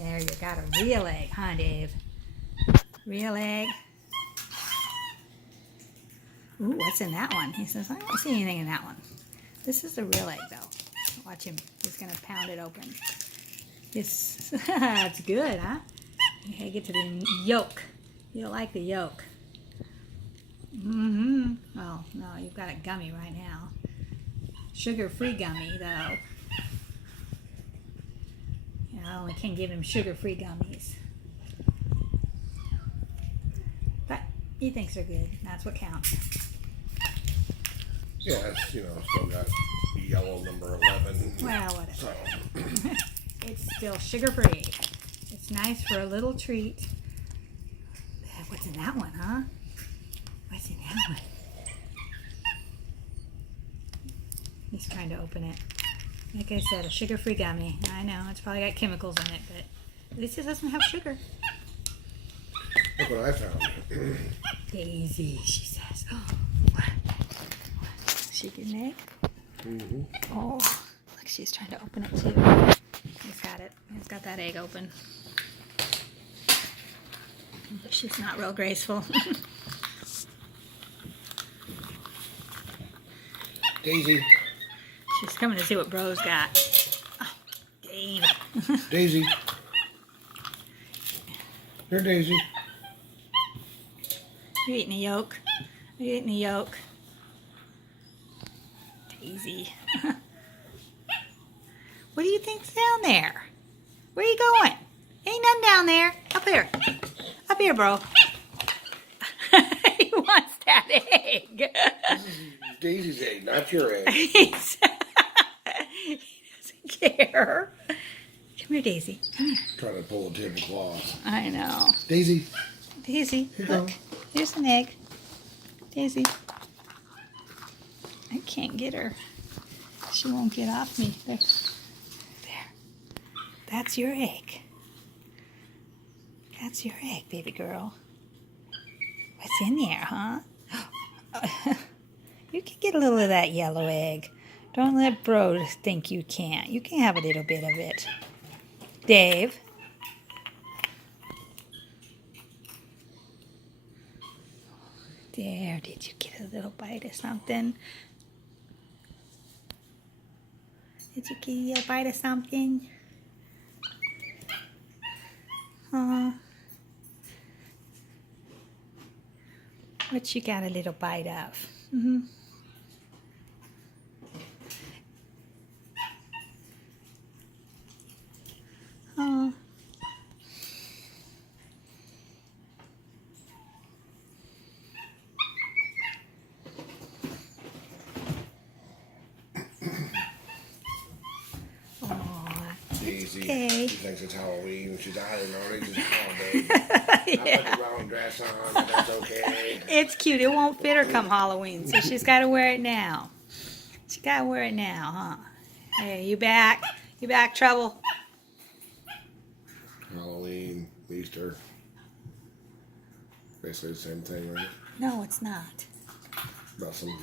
There, you got a real egg, huh, Dave? Real egg. Ooh, what's in that one? He says, I don't see anything in that one. This is a real egg, though. Watch him. He's going to pound it open. It's, it's good, huh? Okay, get to the yolk. You don't like the yolk. Mm-hmm. Oh, no, you've got a gummy right now. Sugar-free gummy, though. You know, I only can give him sugar-free gummies. But he thinks they're good. That's what counts. Yeah, it's, still got yellow number 11. Well, whatever. So. It's still sugar-free. It's nice for a little treat. What's in that one, huh? What's in that one? He's trying to open it. Like I said, a sugar-free gummy. I know, it's probably got chemicals in it, but at least it doesn't have sugar. Look what I found. Daisy, she says. Oh, what? Chicken egg? Mm-hmm. Oh, look, she's trying to open it too. He's got it. He's got that egg open. But she's not real graceful. Daisy. She's coming to see what Bro's got. Oh, Dave. Daisy. Here, Daisy. You eating a yolk? You eating a yolk? Daisy. What do you think's down there? Where are you going? Ain't nothing down there. Up here. Up here, bro. He wants that egg. This is Daisy's egg, not your egg. He doesn't care. Come here, Daisy. Come here. Trying to pull a tablecloth. I know. Daisy. Daisy, Here you look. go. Here's an egg. Daisy. I can't get her. She won't get off me. There. There. That's your egg. That's your egg, baby girl. What's in there, huh? You can get a little of that yellow egg. Don't let Bro think you can't. You can have a little bit of it. Dave. There, did you get a little bite of something? Did you get a bite of something? What you got a little bite of? Mm-hmm. Daisy. Okay. She thinks it's Halloween. She's out of already. It's a holiday. Yeah. I put the wrong dress on, but that's okay. It's cute. It won't fit her come Halloween, so she's got to wear it now. She got to wear it now, huh? Hey, you back? You back, Trouble? Halloween, Easter. Basically the same thing, right? No, it's not. About some